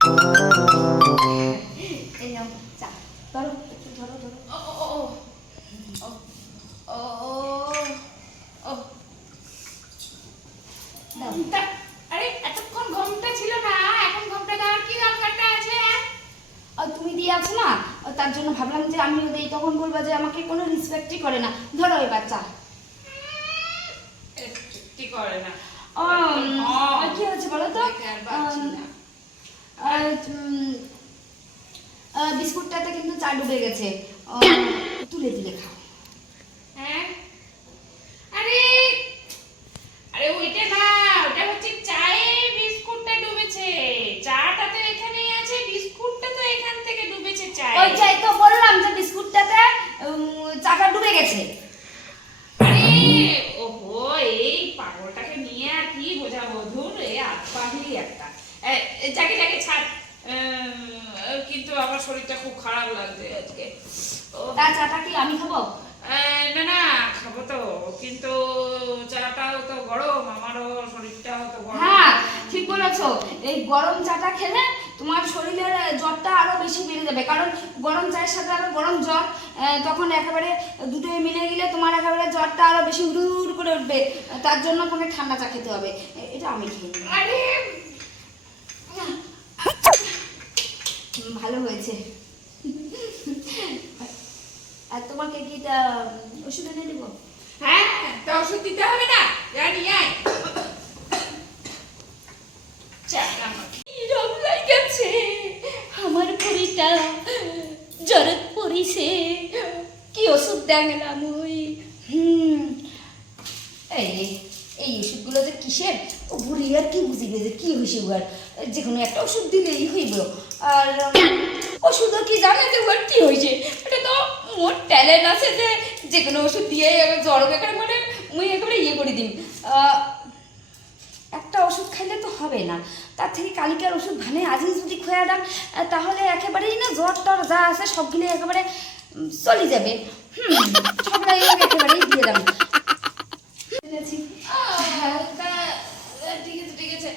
এই নাও চা, ধরো একটু ধরো ধরো। আরে এতক্ষণ ঘুমটা ছিল না, এখন ঘুমটা দেওয়ার কি দরকারটা আছে? তুমি দিয়ে আছো না, তার জন্য ভাবলাম যে আমিও দেই, তখন বলবা যে আমাকে কোনো রেসপেক্টই করে না। ধরো এবার চা। কি করে না? কি হয়েছে বলো তো? বিস্কুটটাতে কিন্তু চা ডুবে গেছে, তুলে তুলে খাও। হ্যাঁ, আরে আরে ওইটা না, ওটা হচ্ছে চায়ে বিস্কুটটা ডুবেছে। চাটা তো এখানেই আছে, বিস্কুটটা তো এখান থেকে ডুবেছে চায়ে। ওই চাই তো বললাম যে বিস্কুটটাতে চাটা ডুবে গেছে। আরে ওহো, এই পাগলটাকে নিয়ে আর কি বোঝাবো, ধুর এ আত্মাহি একটা। যাকে যাকে ছাড়, কিন্তু আমার শরীরটা খুব খারাপ লাগছে আজকে। তা চাটা কি আমি খাবো? না না, খাবো তো, কিন্তু চাটাও তো গরম, আমারও শরীরটাও তো গরম। হ্যাঁ ঠিক বলেছো, এই গরম চাটা খেলে তোমার শরীরের জ্বরটা আরো বেশি বেড়ে যাবে, কারণ গরম চায়ের সাথে আরো গরম জ্বর, তখন একেবারে দুটোই মিলে গেলে তোমার একেবারে জ্বরটা আরো বেশি হুড় করে উঠবে। তার জন্য তোমাকে ঠান্ডা চা খেতে হবে। এটা আমি খেয়ে নিই। আরে ভালো হয়েছে। আর তোমাকে কি ওষুধ এনে দেবো? হ্যাঁ, তা ওষুধ দিতে হবে না, জানি আয়। আমার পরিটা জ্বরত পরিছে, কি ওষুধ দেখলাম ওই এই ওষুধগুলো যে কিসের, ও বুড়ি আর কি বুঝিবে যে কি হয়েছে ওর, যে কোনো একটা ওষুধ দিলেই হইব। আর ওষুধও কি জানে যে ওর কি হয়েছে, এটা তো মোর ট্যালেন্ট আছে যে যে কোনো ওষুধ দিয়ে জ্বর একেবারে মানে মুই একেবারে ইয়ে করে দিই। একটা ওষুধ খাইলে তো হবে না, তার থেকে কালিকার ওষুধ ভানে আজই যদি খোয়া দাম, তাহলে একেবারেই না জ্বর টর যা আছে সবগুলো একেবারে চলে যাবে। সবটাই একেবারেই দিয়ে দাম। ঠিক আছে ঠিক আছে,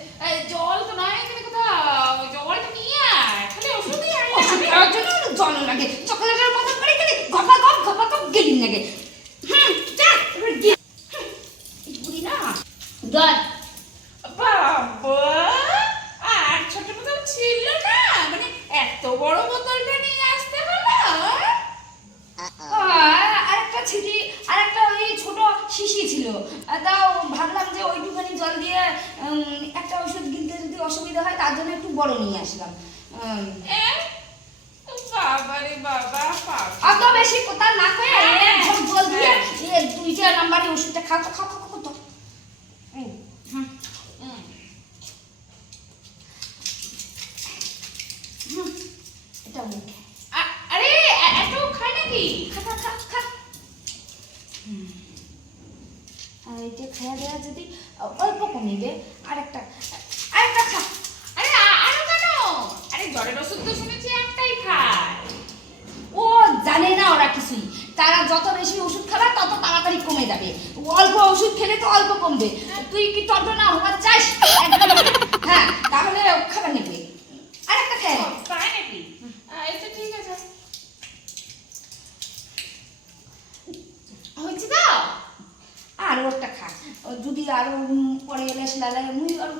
জল তো নয় এখানে কোথাও, জলটা নিয়ে আয়, খালি ওষুধই আয় না। ওষুধ খাওয়ার জন্য জল লাগে, চকলেটের মতো করে গেলে ঘপা ঘপ গেলিন লাগে। যা এবার গিয়ে এই বুড়ি না ধর। বাবা, আর ছোট বোতল ছিল না, মানে এত বড় বোতলটা নিয়ে আসতে হলো। আরেকটা ছিটি, আরেকটা ওই ছোট শিশি ছিল, তাও ভাবলাম যে ওইটুখানি জল দিয়ে একটা ওষুধ কিনতে যদি অসুবিধা হয় তার জন্য একটু বড় নিয়ে আসলাম। বাবা রে বাবা, অত বেশি কথা না কয়ে জল দিয়ে 2টা নাম্বারে ওষুধটা খাও তো, খাও খাও তো। এটা মুখে আরে এত খায় নাকি? খা খা খা খা। আর এটা খাওয়া দেওয়া যদি অল্প কমিবে, আরেকটা খা। আরে আরো কেন? আরে জ্বরের ওষুধ তো শুনেছি একটাই খায়। ও জানে না ওরা কিছুই, তারা যত বেশি ওষুধ খাবে তত তাড়াতাড়ি কমে যাবে, অল্প ওষুধ খেলে তো অল্প কমবে। তুই কি তত না হওয়ার চাস? হ্যাঁ তাহলে খাবার নেবে, আরেকটা খায়। তাই নাকি? এটা ঠিক আছে, হয়েছে তো। আর একটা খা, যদি আরো পরে এলে সেলা মুই আর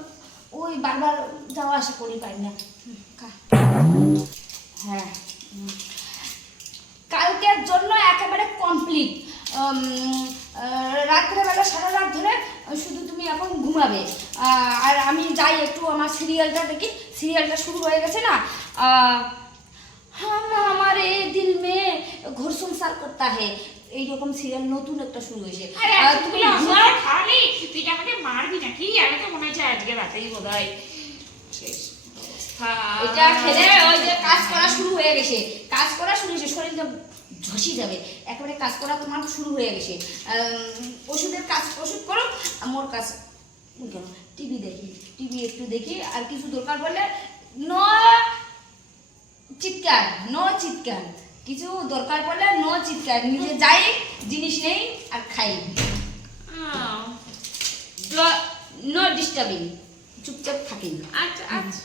ওই বারবার যাওয়া আসা করি পাই না। খা। হ্যাঁ কালকের জন্য একেবারে কমপ্লিট। রাত্রেবেলা সারা রাত ধরে শুধু তুমি এখন ঘুমাবে, আর আমি যাই একটু আমার সিরিয়ালটা দেখি, সিরিয়ালটা শুরু হয়ে গেছে না। হাম আমারে দিল মে ঘর সংসার করতা হে, এইরকম সিরিয়াল নতুন একটা শুরু হয়েছে। তুমি খালি তুই আমাকে মারবি নাকি? আমি তো মনে হচ্ছে আজকে রাতেই বোধহয় শেষ। এটা খেলে ওই যে কাজ করা শুরু হয়ে গেছে, কাজ করা শুরু হয়েছে, শরীরটা ঝসি যাবে একেবারে, কাজ করা তোমার শুরু হয়ে গেছে। ওষুধের কাজ ওষুধ করো, মোর কাজ টিভি দেখি, টিভি একটু দেখি, আর কিছু দরকার পড়লে নো চিৎকার, কিছু দরকার পড়লে নো চিৎকার, নিজে যাই জিনিস নেই আর খাই, নো ডিস্টার্বিং, চুপচাপ থাকি। আচ্ছা আচ্ছা।